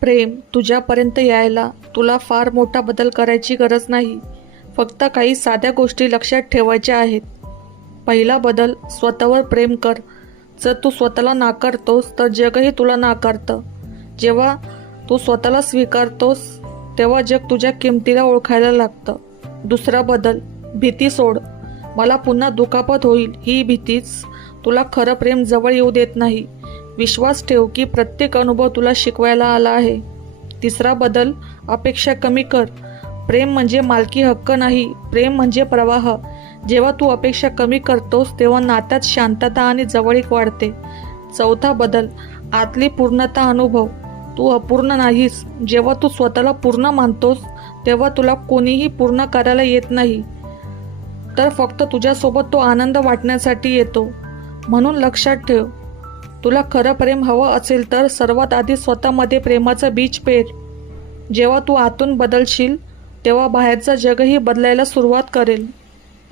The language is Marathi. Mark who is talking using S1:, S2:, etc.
S1: प्रेम तुझ्यापर्यंत यायला तुला फार मोठा बदल करायची गरज नाही. फक्त काही साध्या गोष्टी लक्षात ठेवायच्या आहेत. पहिला बदल स्वतःवर प्रेम कर. जर तू स्वतःला नाकारतोस तर जगही तुला नाकारतं. जेव्हा तू स्वतःला स्वीकारतोस तेव्हा जग तुझ्या किमतीला ओळखायला लागतं. दुसरा बदल भीती सोड. मला पुन्हा दुखापत होईल. ही भीतीच तुला खरं प्रेम जवळ येऊ देत नाही. विश्वास ठेव की प्रत्येक अनुभव तुला शिकवायला आला आहे. तिसरा बदल अपेक्षा कमी कर. प्रेम म्हणजे मालकी हक्क नाही प्रेम म्हणजे प्रवाह. जेव्हा तू अपेक्षा कमी करतोस तेव्हा नात्यात शांतता आणि जवळीक वाढते. चौथा बदल आतली पूर्णता अनुभव. तू अपूर्ण नाहीस. जेव्हा तू स्वतःला पूर्ण मानतोस तेव्हा तुला कोणीही पूर्ण करायला येत नाही. तर फक्त तुझ्यासोबत तो आनंद वाटण्यासाठी येतो. म्हणून लक्षात ठेव तुला खरं प्रेम हवं असेल तर सर्वात आधी स्वतःमध्ये प्रेमाचं बीज पेर. जेव्हा तू आतून बदलशील तेव्हा बाहेरचं जगही बदलायला सुरुवात करेल.